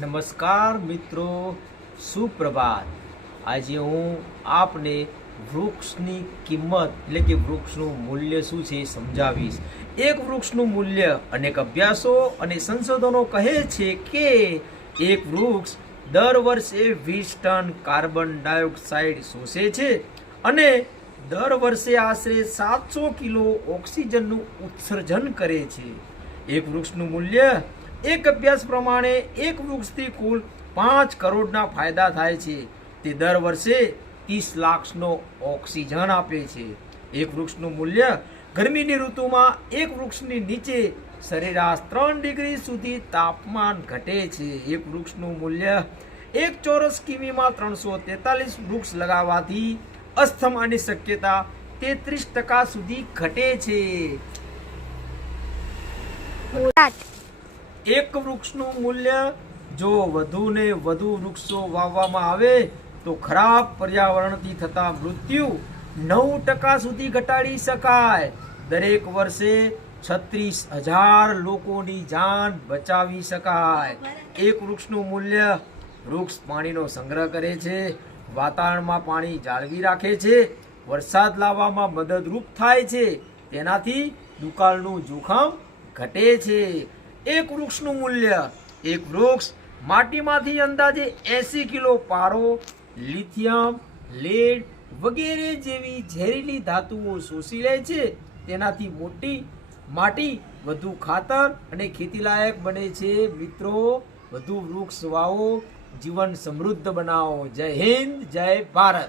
નમસ્કાર મિત્રો, સુપ્રભાત। આજે હું આપને વૃક્ષની કિંમત એટલે કે વૃક્ષનું મૂલ્ય શું છે સમજાવીશ। એક વૃક્ષનું મૂલ્ય અનેક અભ્યાસો અને સંશોધનો કહે છે કે એક વૃક્ષ દર વર્ષે 20 ટન કાર્બન ડાયોક્સાઇડ શોષે છે અને દર વર્ષે આશરે 700 કિલો ઓક્સિજનનું ઉત્સર્જન કરે છે। એક વૃક્ષનું મૂલ્ય એક અભ્યાસ પ્રમાણે એક વૃક્ષથી કુલ 5 કરોડના ફાયદા થાય છે। તે દર વર્ષે 30 લાખનો ઓક્સિજન આપે છે। એક વૃક્ષનું મૂલ્ય ગરમીની ઋતુમાં એક વૃક્ષની નીચે સરેરાશ 3 ડિગ્રી સુધી તાપમાન ઘટે છે। એક વૃક્ષનું મૂલ્ય એક ચોરસ કિમીમાં 343 વૃક્ષ લગાવવાથી અસ્થમાની શક્યતા 33% સુધી ઘટે છે। એક વૃક્ષનું મૂલ્ય જો વધુ ને વધુ વૃક્ષો વાવવામાં આવે તો ખરાબ પર્યાવરણથી થતા મૃત્યુ 9% સુધી ઘટાડી શકાય। દરેક વર્ષે 36,000 લોકોની જાન બચાવી શકાય। એક વૃક્ષનું મૂલ્ય વૃક્ષ પાણીનો સંગ્રહ કરે છે, વાતાવરણમાં પાણી જાળવી રાખે છે, વરસાદ લાવવામાં મદદરૂપ થાય છે, તેનાથી દુકાળનું જોખમ ઘટે છે। એક વૃક્ષનું મૂલ્ય એક વૃક્ષ માટીમાંથી અંદાજે 80 કિલો પારો, લિથિયમ, લેડ વગેરે જેવી ઝેરીલી ધાતુઓ શોષી લે છે। તેનાથી મોટી માટી વધુ ખાતર અને ખેતીલાયક બને છે। મિત્રો, વધુ વૃક્ષ વાવો, જીવન સમૃદ્ધ બનાવો। જય હિન્દ, જય ભારત।